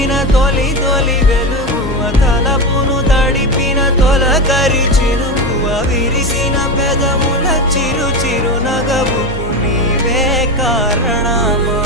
నింపిన తొలి తొలి వెలుగువ తలపును తడిపిన తొలకరి చినుకువ విరిసిన పెదముల చిరు చిరు నగవుకు నీవే కారణమా.